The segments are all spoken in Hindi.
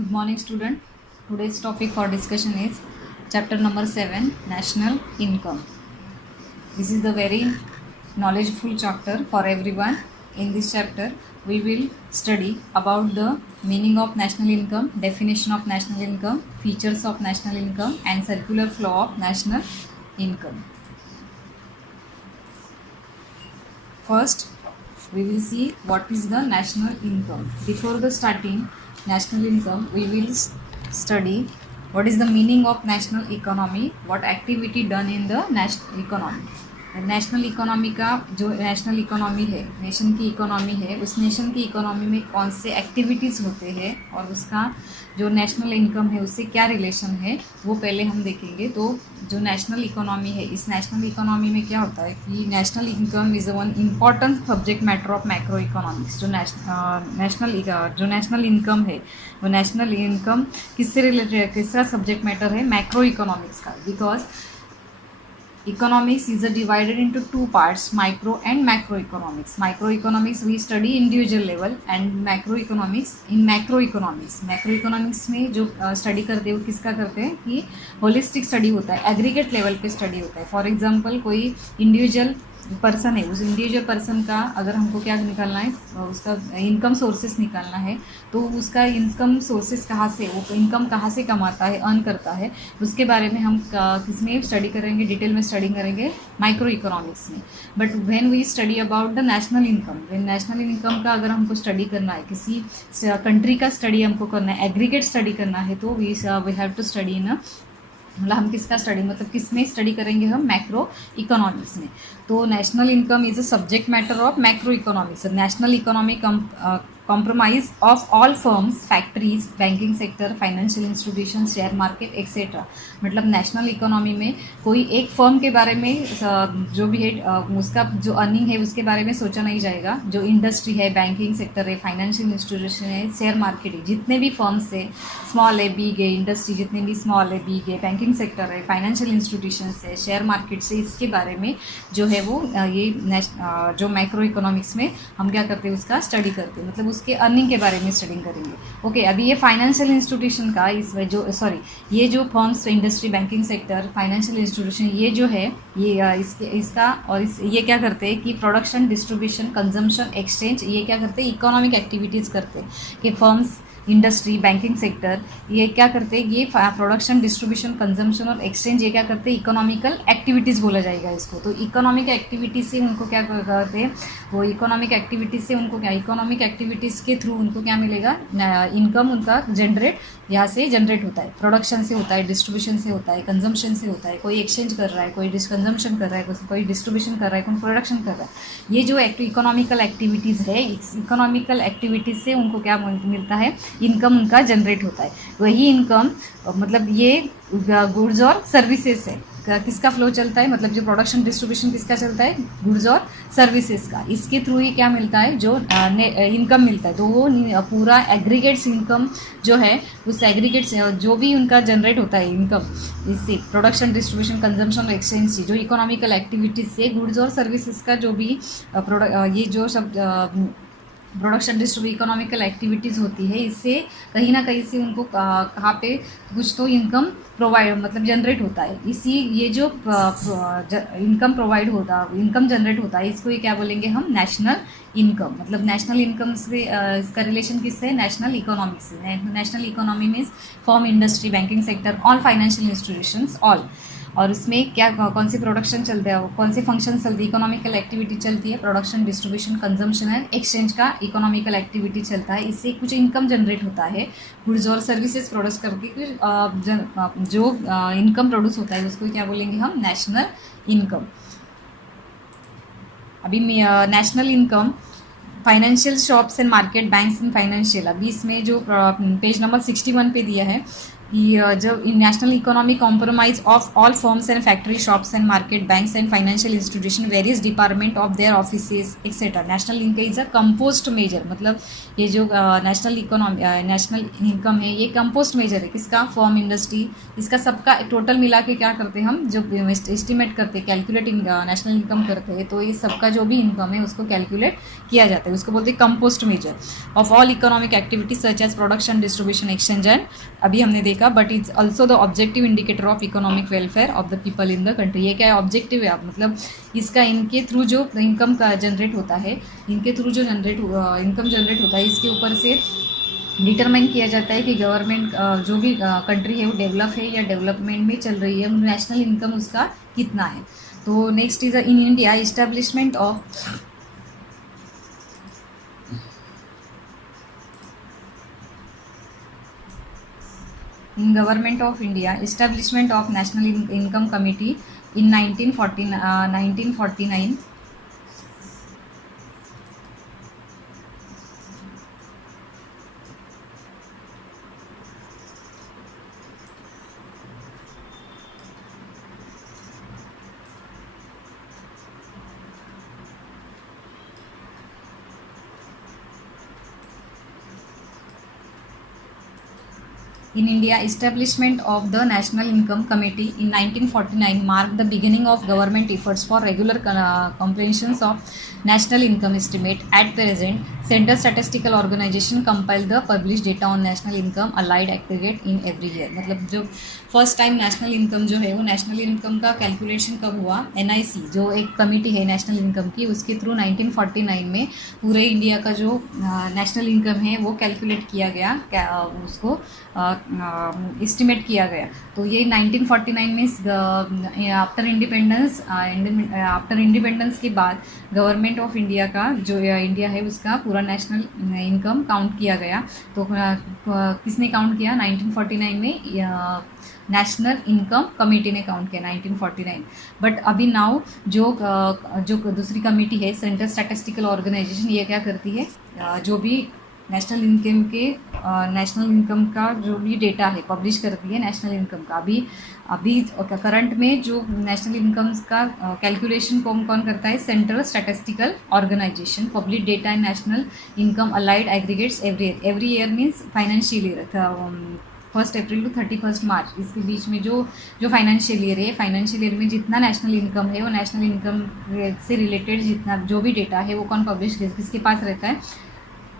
Good morning, student. Today's topic for discussion is chapter number 7, National Income. This is the very knowledgeful chapter for everyone. In this chapter, we will study about the meaning of national income, definition of national income, features of national income, and circular flow of national income. First, we will see what is the national income. Before the starting national income, we will study what is the meaning of national economy, what activity done in the national economy. National economy का जो नेशनल इकोनॉमी है, नेशन की इकोनॉमी है, उस नेशन की इकोनॉमी में कौन से एक्टिविटीज़ होते हैं और उसका जो नेशनल इनकम है उससे क्या रिलेशन है वो पहले हम देखेंगे. तो जो नेशनल इकोनॉमी है, इस नेशनल इकोनॉमी में क्या होता है कि national income is one important subject matter of macro economics. जो नेशनल इनकम है वो नेशनल इनकम किससे रिलेटेड है, किसका सब्जेक्ट मैटर है, मैक्रो इकोनॉमिक्स का. Because economics is divided into two parts, micro and macroeconomics. Microeconomics we study individual level and macroeconomics in macroeconomics. macroeconomics में जो स्टडी करते हैं वो किसका करते हैं कि होलिस्टिक स्टडी होता है, एग्रीगेट लेवल पे स्टडी होता है. फॉर एग्जांपल कोई इंडिविजुअल पर्सन है, उस इंडिविजुअल पर्सन का अगर हमको क्या निकालना है, उसका इनकम सोर्सेस निकालना है, तो उसका इनकम सोर्सेस कहाँ से, वो इनकम कहाँ से कमाता है, अर्न करता है, उसके बारे में हम किसमें स्टडी करेंगे, डिटेल में स्टडी करेंगे माइक्रो इकोनॉमिक्स में. But when we study about the national income, when national income का अगर हमको स्टडी करना है, किसी कंट्री का स्टडी हमको करना है, एग्रीगेट स्टडी करना है, तो we have to study in मतलब हम किसका स्टडी, मतलब किस में स्टडी करेंगे हम, मैक्रो इकोनॉमिक्स में. तो national income is a subject matter of macro economics. National economy compromise of all firms, factories, banking sector, financial institutions, share market etcetera. मतलब नेशनल इकोनॉमी में कोई एक फर्म के बारे में जो भी है उसका जो अर्निंग है उसके बारे में सोचा नहीं जाएगा. जो इंडस्ट्री है, बैंकिंग सेक्टर है, फाइनेंशियल इंस्टीट्यूशन है, शेयर मार्केट है, जितने भी फर्म्स है, स्मॉल है, बिग है, इंडस्ट्री जितने भी स्मॉल है, बिग है, बैंकिंग सेक्टर है, फाइनेंशियल इंस्टीट्यूशन है, शेयर मार्केट से, इसके बारे में जो है वो ये जो मैक्रो इकोनॉमिक्स में हम क्या करते हैं, उसका स्टडी करते हैं, मतलब उसके अर्निंग के बारे में स्टडी करेंगे. ओके, अभी ये फाइनेंशियल इंस्टीट्यूशन का ये जो firms, industry, banking sector, financial institution, ये जो है ये इसका और ये क्या करते हैं कि प्रोडक्शन, डिस्ट्रीब्यूशन, कंजम्पशन, एक्सचेंज, ये क्या करते हैं, इकोनॉमिक एक्टिविटीज़ करते हैं. कि फर्म्स, इंडस्ट्री, बैंकिंग सेक्टर ये क्या करते हैं, ये प्रोडक्शन, डिस्ट्रीब्यूशन, कंजम्पशन और एक्सचेंज ये क्या करते हैं, इकोनॉमिकल एक्टिविटीज़ बोला जाएगा इसको. तो इकोनॉमिक एक्टिविटीज़ से उनको क्या करते हैं, वो इकोनॉमिक एक्टिविटीज़ से उनको क्या, इकोनॉमिक एक्टिविटीज़ के थ्रू उनको क्या मिलेगा, इनकम उनका जनरेट यहाँ से जनरेट होता है. प्रोडक्शन से होता है, डिस्ट्रीब्यूशन से होता है, कंजम्पशन से होता है. कोई एक्सचेंज कर रहा है, कोई कंजम्पशन कर रहा है, कोई डिस्ट्रीब्यूशन कर रहा है, कोई प्रोडक्शन कर रहा है. ये जो इकोनॉमिकल एक्टिविटीज़ है, इस इकोनॉमिकल एक्टिविटीज़ से उनको क्या मिलता है, इनकम उनका जनरेट होता है. वही इनकम मतलब ये गुड्स और सर्विसेज है, किसका फ्लो चलता है, मतलब जो प्रोडक्शन, डिस्ट्रीब्यूशन किसका चलता है, गुड्स और सर्विसेज का. इसके थ्रू ही क्या मिलता है, जो इनकम मिलता है. तो वो पूरा एग्रीगेट्स इनकम जो है, उस एग्रीगेट्स जो भी उनका जनरेट होता है इनकम, इससे प्रोडक्शन, डिस्ट्रीब्यूशन, कंजम्पशन, एक्सचेंज से, जो इकोनॉमिकल एक्टिविटीज़ से गुड्स और सर्विसेज का जो भी ये जो सब प्रोडक्शन, डिस्ट्रीब्यूशन, इकोनॉमिकल एक्टिविटीज़ होती है, इससे कहीं ना कहीं से उनको कहाँ पे कुछ तो इनकम प्रोवाइड मतलब जनरेट होता है. इसी ये जो इनकम प्रोवाइड होता, इनकम जनरेट होता है, इसको ये क्या बोलेंगे हम, नेशनल इनकम. मतलब नेशनल इनकम से इसका रिलेशन किससे है, नेशनल इकोनॉमिक्स से. National economy means form, industry, banking sector, all financial institutions, all. और उसमें क्या कौन सी प्रोडक्शन चलता है, कौन से फंक्शन चलती है, इकोनॉमिकल एक्टिविटी चलती है, production, distribution, consumption and exchange का इकोनॉमिकल एक्टिविटी चलता है. इससे कुछ इनकम जनरेट होता है, गुड्स और सर्विसेज प्रोड्यूस करके जो इनकम प्रोड्यूस होता है उसको क्या बोलेंगे हम, नेशनल इनकम. अभी national income financial shops and market, banks and financial. अभी इसमें जो पेज नंबर 61 पे दिया है, जब national economy compromise of all firms and factory shops and market banks and financial institution various department of their offices etcetera. National income is a compost measure, मतलब ये जो नेशनल इनकम है ये कंपोस्ट मेजर है किसका, फर्म इंडस्ट्री, इसका सबका टोटल मिला के क्या करते हैं हम, जब एस्टिमेट करते हैं कैलकुलेट नेशनल इनकम करते हैं तो ये सबका जो भी इनकम है उसको कैलकुलेट किया जाता है, उसको बोलते हैं compost measure of all economic activities such as production distribution exchange and, अभी हमने देखा, but it's also the objective indicator of economic welfare of the people in the country. ये क्या है, ऑब्जेक्टिव है, आप मतलब इसका इनके थ्रू जो इनकम का जनरेट होता है, इनके थ्रू जो इनकम जनरेट होता है इसके ऊपर से डिटरमाइन किया जाता है कि गवर्नमेंट जो भी कंट्री है वो डेवलप है या डेवलपमेंट में चल रही है, नेशनल इनकम उसका कितना है। तो next is in India establishment of in government of India establishment of national income committee in 1949 in India, establishment of the National Income Committee in 1949 marked the beginning of government efforts for regular comprehensions of national income estimate. At present, Central Statistical Organization compile the published data on national income allied aggregate in every year। मतलब जो फर्स्ट टाइम नेशनल इनकम जो है वो नेशनल इनकम का कैलकुलेशन कब हुआ, NIC जो एक कमेटी है नेशनल इनकम की, उसके थ्रू 1949 में पूरे इंडिया का जो नेशनल इनकम है वो कैलकुलेट किया गया, उसको एस्टिमेट किया गया। तो ये 1949 में आफ्टर इंडिपेंडेंस के बाद गवर्नमेंट ऑफ इंडिया का जो इंडिया है उसका पूरा नेशनल इनकम काउंट किया गया। तो किसने काउंट किया, 1949 में नेशनल इनकम कमेटी ने काउंट किया 1949। बट अभी नाउ जो दूसरी कमेटी है सेंट्रल स्टैटिस्टिकल ऑर्गेनाइजेशन, ये क्या करती है, जो भी नेशनल इनकम का जो भी डेटा है पब्लिश करती है नेशनल इनकम का। अभी करंट में जो नेशनल इनकम का कैलकुलेशन कौन करता है, central statistical organisation. Public data in national income allied aggregates every year means financial year 1 April to 31 March, इसके बीच में जो फाइनेंशियल ईयर है, फाइनेंशियल ईयर में जितना नेशनल इनकम है वो नेशनल इनकम से रिलेटेड जितना जो भी डेटा है वो कौन पब्लिश किसके पास रहता है,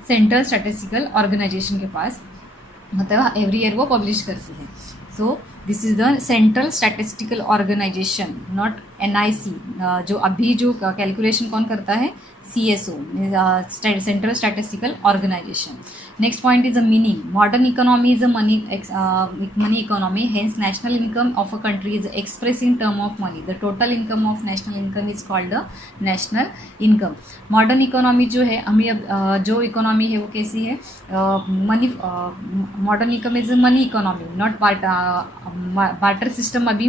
सेंट्रल स्टैटिस्टिकल ऑर्गेनाइजेशन के पास, मतलब एवरी ईयर वो पब्लिश करती है। So this is the central statistical organisation, not NIC। जो अभी जो कैलकुलेशन कौन करता है, CSO, central statistical organisation. Next point is a meaning, modern economy is a money economy, hence national income of a country is express in term of money. The total income of national income is called the national income. Modern economy जो है, हमें अब जो इकोनॉमी है वो कैसी है, money, modern income is a money economy, not barter system. अभी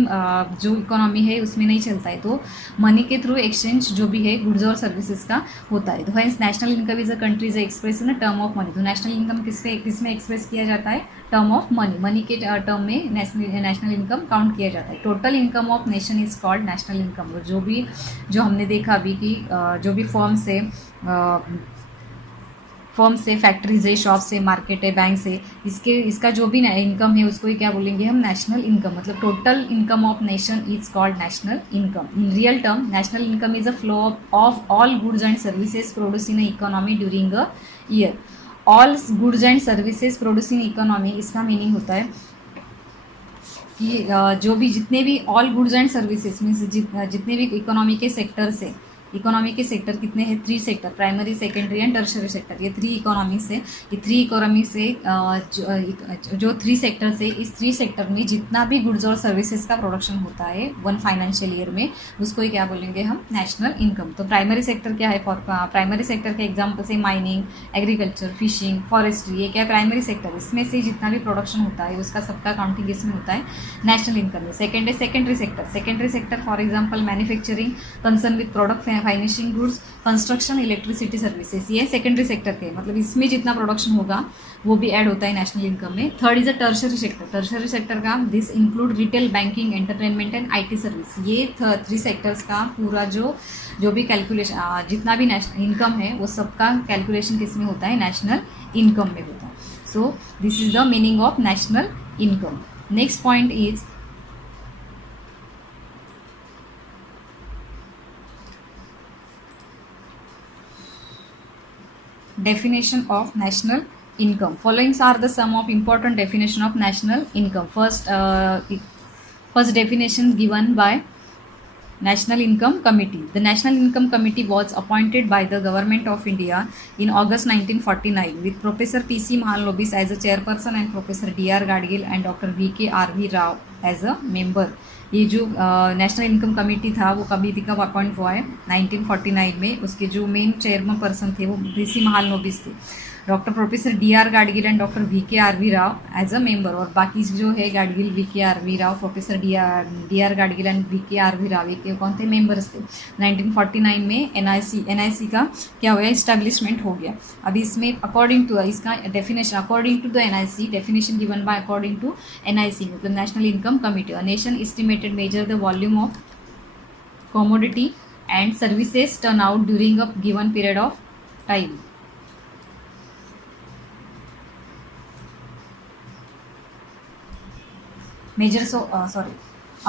जो इकोनॉमी है उसमें नहीं चलता है, तो मनी के थ्रू एक्सचेंज जो भी है गुड्स और सर्विसेज का होता है। तो hence national income is a country is express in term of money. तो नेशनल इनकम किसमें एक्सप्रेस किया जाता है, टर्म ऑफ मनी। मनी के टर्म में नेशनल इनकम काउंट किया जाता है। Total income of nation is called national income. जो हमने देखा अभी कि जो भी फर्म्स से, फैक्ट्रीज है, शॉप से, मार्केट है, बैंक से, इसका जो भी इनकम है उसको ही क्या बोलेंगे हम, नेशनल इनकम। मतलब total income of nation is called national income. In real term national income is a flow of all goods and services produce in economy during a year. All goods and services produce in economy, इसका मीनिंग होता है कि जो भी जितने भी all goods and services means जितने भी इकोनॉमी के सेक्टर से, इकोनॉमी के सेक्टर कितने हैं, 3 sector, primary, secondary and tertiary sector. ये 3 इकोनॉमी से, ये 3 इकोनॉमी से जो 3 सेक्टर से, इस 3 सेक्टर में जितना भी गुड्स और सर्विसेज का प्रोडक्शन होता है 1 फाइनेंशियल ईयर में, उसको ही क्या बोलेंगे हम, नेशनल इनकम। तो प्राइमरी सेक्टर क्या है, प्राइमरी सेक्टर के एग्जाम्पल से माइनिंग, एग्रीकल्चर, फिशिंग, फॉरेस्ट्री, ये क्या है प्राइमरी सेक्टर। इसमें से जितना भी प्रोडक्शन होता है उसका सबका काउंटिंग इसमें होता है नेशनल इनकम में। सेकेंड है secondary sector. Secondary sector for example manufacturing concern with financing goods, construction, electricity services, ये सेकेंडरी सेक्टर के, मतलब इसमें जितना प्रोडक्शन होगा वो भी ऐड होता है नेशनल इनकम में. Third is a tertiary sector. Tertiary sector का this include retail, banking, entertainment and IT service. ये 3 सेक्टर्स का पूरा जो भी कैलकुलेशन, जितना भी नेशनल इनकम है वो सबका कैलकुलेशन किस में होता है, नेशनल इनकम में होता है. So this is the meaning of national income. Next point is definition of national income. Following are the some of important definition of national income. First definition given by National Income Committee. The National Income Committee was appointed by the Government of India in August 1949 with Professor P.C. Mahalanobis as a chairperson and Professor D.R. Gadgil and Dr. V.K.R.V. Rao as a member. ये जो नेशनल इनकम कमेटी था वो कब अपॉइंट हुआ है 1949 में. उसके जो मेन चेयरमैन पर्सन थे वो पीसी महालनोबिस थे, doctor professor D.R. Gadgil and doctor V.K.R.V. Rao as a member. और बाकी जो है Gadgil, V.K.R.V. Rao, professor D.R. Gadgil and V.K.R.V. Rao, ये कौन थे, मेंबर्स थे. 1949 में NIC का क्या हुआ, इस्टेब्लिशमेंट हो गया. अभी इसमें अकॉर्डिंग टू इसका definition, according to the NIC, definition given by according to NIC मतलब national income committee. A nation estimated measure the volume of commodity and services turn out during a given period of time.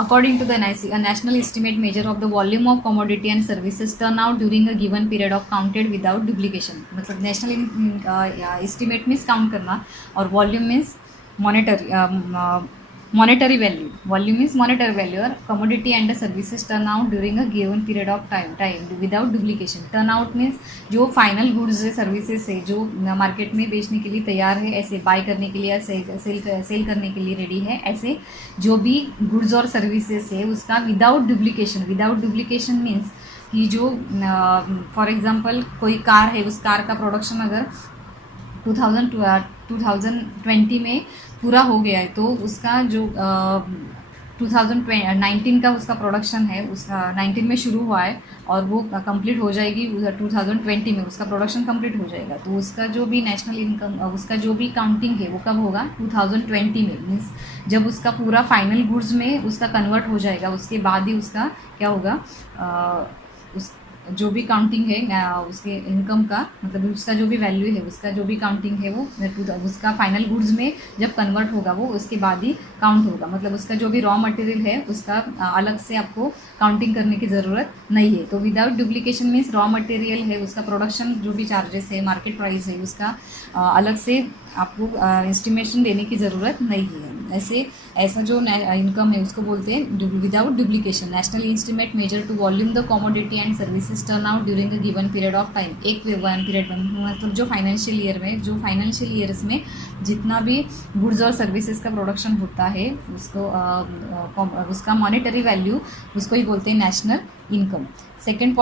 According to the NIC, a national estimate measure of the volume of commodity and services turn out during a given period of counted without duplication. मतलब नेशनल estimate means काउंट करना और volume means monetary value. Volume is monetary value or commodity and the services turn out during a given period of time without duplication. Turn out means जो फाइनल गुड्स है, सर्विसेज है, जो मार्केट में बेचने के लिए तैयार है, ऐसे बाय करने के लिए, सेल करने के लिए रेडी है, ऐसे जो भी गुड्स और सर्विसेज है उसका without duplication. Without duplication means कि जो फॉर एग्जांपल कोई कार है, उस कार का प्रोडक्शन अगर 2020 में पूरा हो गया है तो उसका जो 2019 का उसका प्रोडक्शन है, उसका 19 में शुरू हुआ है और वो कंप्लीट हो जाएगी 2020 में, उसका प्रोडक्शन कंप्लीट हो जाएगा. तो उसका जो भी नेशनल इनकम, उसका जो भी काउंटिंग है वो कब होगा, 2020 में. मीन्स जब उसका पूरा फाइनल गुड्स में उसका कन्वर्ट हो जाएगा, उसके बाद ही उसका क्या होगा, उस जो भी काउंटिंग है उसके इनकम का, मतलब उसका जो भी वैल्यू है, उसका जो भी काउंटिंग है वो उसका फाइनल गुड्स में जब कन्वर्ट होगा वो उसके बाद ही काउंट होगा. मतलब उसका जो भी रॉ मटेरियल है उसका अलग से आपको काउंटिंग करने की ज़रूरत नहीं है. तो without duplication means raw material है, उसका प्रोडक्शन जो भी चार्जेस है, मार्केट प्राइस है, उसका अलग से आपको एस्टिमेशन देने की ज़रूरत नहीं है. ऐसा जो इनकम है उसको बोलते हैं without duplication. National estimate measure to volume the commodity and services turn out during a given period of time. एक वन पीरियड में मतलब जो फाइनेंशियल ईयर्स में जितना भी गुड्स और सर्विसेज का प्रोडक्शन होता है उसको उसका मॉनेटरी वैल्यू उसको ही बोलते हैं national income. Second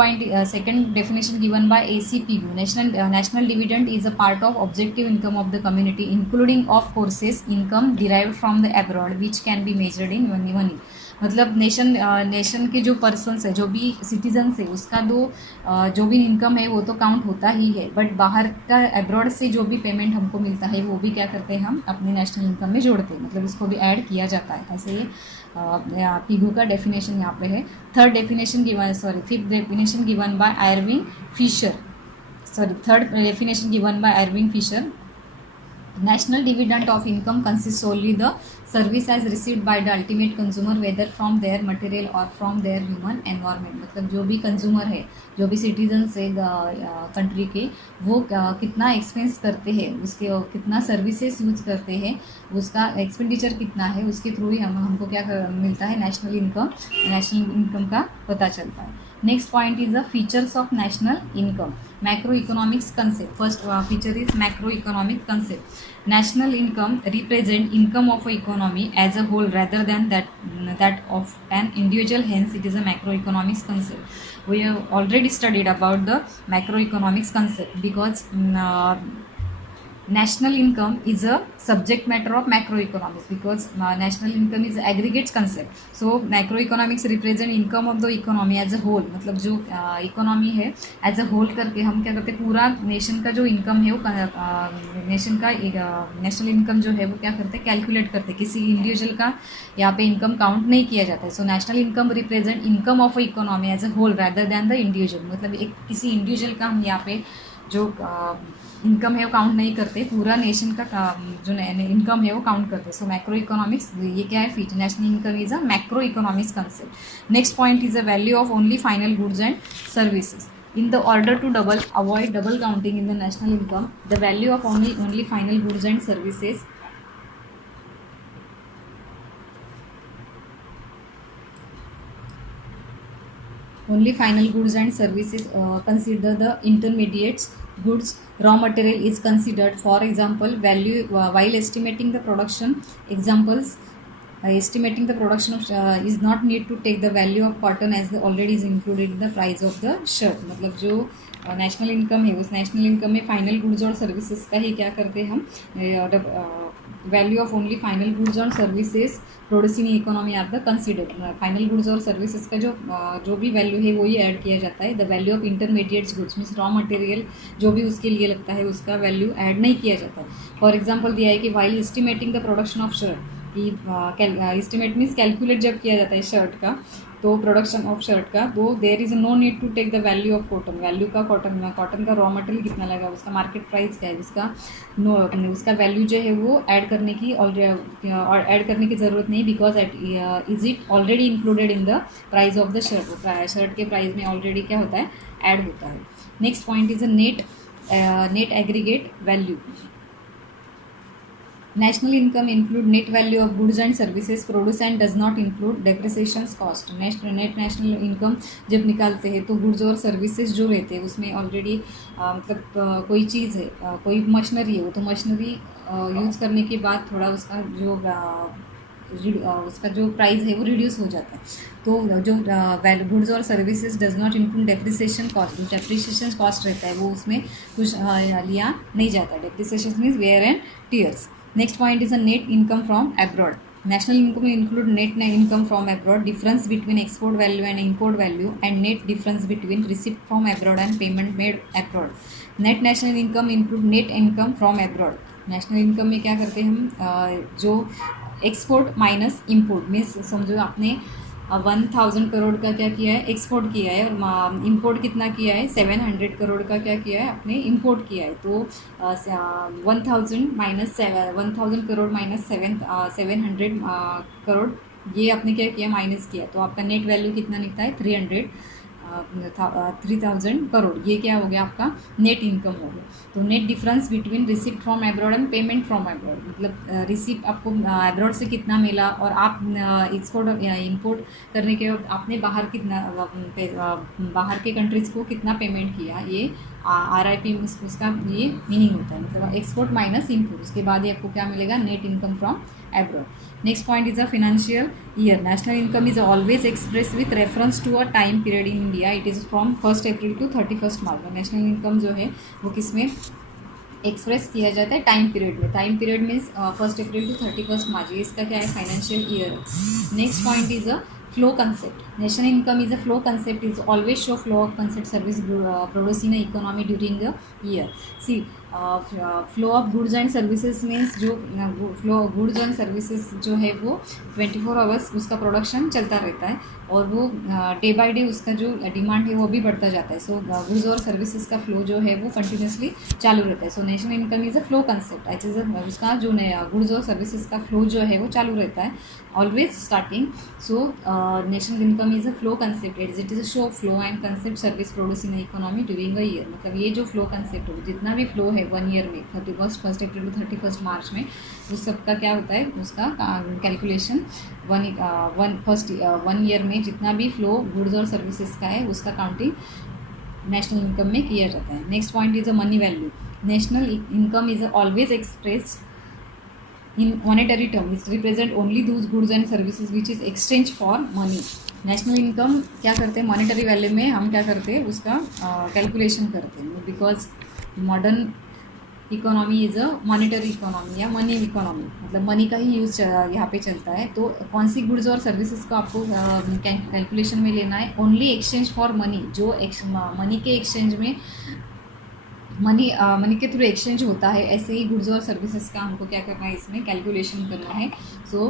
definition given by A.C. Pigou. National dividend is a part of objective income of the community, including of courses income derived from the abroad, which can be measured in money. मतलब नेशन के जो पर्सन्स है, जो भी सिटीजन्स है, उसका जो भी इनकम है वो तो काउंट होता ही है, बट बाहर का अब्रॉड से जो भी पेमेंट हमको मिलता है वो भी क्या करते हैं, हम अपनी नेशनल इनकम में जोड़ते हैं, मतलब इसको भी ऐड किया जाता है. ऐसे ये पिगू का डेफिनेशन यहाँ पे है. Fifth definition given by Irving Fisher. National dividend of income consists solely the service as received by the ultimate consumer, whether from their material or from their human environment. मतलब जो भी कंज्यूमर है, जो भी सिटीजन्स है कंट्री के, वो कितना एक्सपेंस करते हैं, उसके कितना सर्विसेज यूज करते हैं, उसका एक्सपेंडिचर कितना है, उसके थ्रू ही हमको क्या मिलता है, नेशनल इनकम का पता चलता है. Next point is the features of national income. Macroeconomics concept. First feature is macroeconomic concept. National income represent income of an economy as a whole rather than that of an individual. Hence, it is a macroeconomics concept. We have already studied about the macroeconomics concept because national income is a subject matter of macroeconomics because national income is aggregate concept. So macroeconomics represent income of the economy as a whole. मतलब जो इकोनॉमी है एज अ होल करके हम क्या करते हैं, पूरा नेशन का जो इनकम है वो नेशन का नेशनल इनकम जो है वो क्या करते हैं, कैलकुलेट करते हैं. किसी इंडिविजुअल का यहाँ पे इनकम काउंट नहीं किया जाता है. So national income represent income of a economy as a whole rather than the individual. मतलब एक किसी इंडिविजुअल का हम यहाँ पे जो इनकम है वो काउंट नहीं करते, पूरा नेशन का जो इनकम है वो काउंट करते. सो मैक्रो इकोनॉमिक्स ये क्या है, feature national income is a macro economics concept. Next point is the value of only final goods and services. In the order to avoid double counting in the national income, the value of only final goods and services consider the intermediates goods. Raw material is considered. For example, value while estimating the production examples. Estimating the production of is not need to take the value of cotton as the already is included in the price of the shirt. मतलब जो नेशनल इनकम है उस नेशनल इनकम में फाइनल गुड्स और सर्विसेज का ही क्या करते हैं हम, value of only final goods और services producing economy are the considered. Final goods और सर्विसेज का जो भी वैल्यू है वही ऐड किया जाता है. The value of intermediates goods means raw material जो भी उसके लिए लगता है उसका वैल्यू ऐड नहीं किया जाता है. फॉर एग्जाम्पल दिया है कि while estimating the production of shirt, कि एस्टिमेट मीन्स कैलकुलेट जब किया जाता है शर्ट का, तो प्रोडक्शन ऑफ शर्ट का, तो there is no need to take the value of cotton. Value का कॉटन का रॉ मटेरियल कितना लगा, उसका मार्केट प्राइस क्या है, उसका वैल्यू जो है वो ऐड करने की ज़रूरत नहीं, because is it already included in the price of the shirt. Shirt के प्राइस में ऑलरेडी क्या होता है, ऐड होता है. Next point is a net aggregate value. National income include net value of goods and services produced and does not include depreciations cost. National income जब निकालते हैं तो गुड्स और सर्विसेज जो रहते हैं उसमें ऑलरेडी मतलब कोई चीज़ है, कोई मशीनरी है, वो तो मशीनरी यूज़ करने के बाद थोड़ा उसका जो प्राइस है वो रिड्यूस हो जाता है. तो जो गुड्स और services does not include depreciation cost. जो डेप्रिसिएशन कॉस्ट रहता है वो उसमें कुछ लिया नहीं जाता. Depreciation means wear and tears. Next point is a net income from abroad. National income include net income from abroad, difference between export value and import value, and net difference between receipt from abroad and payment made abroad. Net national income include net income from abroad. National income में क्या करते हैं हम, जो एक्सपोर्ट माइनस इम्पोर्ट मीन्स समझो आपने 1000 करोड़ का क्या किया है, एक्सपोर्ट किया है, और इंपोर्ट कितना किया है, 700 करोड़ का क्या किया है, आपने इंपोर्ट किया है. तो 1000 करोड़ माइनस 700 करोड़ ये आपने क्या किया, माइनस किया. तो आपका नेट वैल्यू कितना निकलता है, 3000 करोड़. ये क्या हो गया, आपका नेट इनकम हो गया. तो net difference between receipt from abroad and payment from abroad, मतलब रिसिप्ट आपको एब्रॉड से कितना मिला और आप एक्सपोर्ट या इंपोर्ट करने के बाद आपने बाहर के कंट्रीज़ को कितना पेमेंट किया, ये RIP उसका ये मीनिंग होता है, मतलब एक्सपोर्ट माइनस इम्पोर्ट. उसके बाद ही आपको क्या मिलेगा, net income from abroad. Next point is a financial year. National income is always expressed with reference to a time period in India. It is from 1st April to 31st March. National income जो है वो किस में एक्सप्रेस किया जाता है, टाइम पीरियड में. Time period means 1st April to 31st March. इसका क्या है, financial year. Next point is a flow concept. National income is a flow concept. Is always show flow of concept service produced in a economy during a year. See, flow of goods and services means जो flow goods and services जो है वो 24 आवर्स उसका प्रोडक्शन चलता रहता है, और वो डे बाय डे उसका जो डिमांड है वो भी बढ़ता जाता है. सो गुड्स और सर्विसेज का फ्लो जो है वो कंटिन्यूसली चालू रहता है. So national income is a flow concept. उसका जो गुड्स और सर्विसेज का फ्लो जो है वो चालू रहता है, always starting. So national income is a flow concept. It is a show flow and concept service produce in economy during a year. मतलब ये जो फ्लो कंसेप्ट हो, जितना भी फ्लो है 1 ईयर में, 1st April to 31st March में, उस सबका क्या होता है, उसका कैलकुलेशन 1 ईयर में जितना भी फ्लो गुड्स और सर्विसेज का है उसका काउंटिंग नेशनल इनकम में किया जाता है. Next point is a money value. National income is always expressed in monetary term. It represent only those goods and services which is exchange for money. National income क्या करते हैं, मॉनेटरी वैल्यू में हम क्या करते हैं, उसका कैलकुलेशन करते हैं. Because modern economy is a monetary economy या मनी इकोनॉमी, मतलब मनी का ही यूज यहाँ पे चलता है। तो कौन सी गुड्स और सर्विसेज को आपको कैलकुलेशन में लेना है? ओनली एक्सचेंज फॉर मनी, जो मनी के एक्सचेंज में मनी के थ्रू एक्सचेंज होता है, ऐसे ही गुड्स और सर्विसेज का हमको क्या करना है, इसमें कैलकुलेशन करना है। So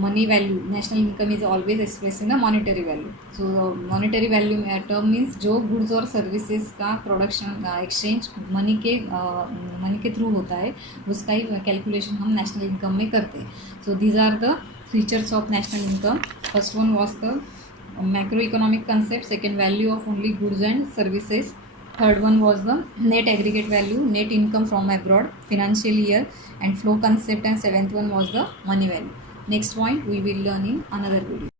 money value, national income is always express in the monetary value. So monetary value में टर्म मीन्स जो गुड्स और सर्विसेज का प्रोडक्शन एक्सचेंज मनी के थ्रू होता है, उसका ही कैलकुलेशन हम नेशनल इनकम में करते हैं। So these are the features of national income. First one was the macro economic concept, second value of only goods and services, third one was the net aggregate value, net income from abroad, financial year and flow concept, and seventh one was the money value. Next point we will learn in another video.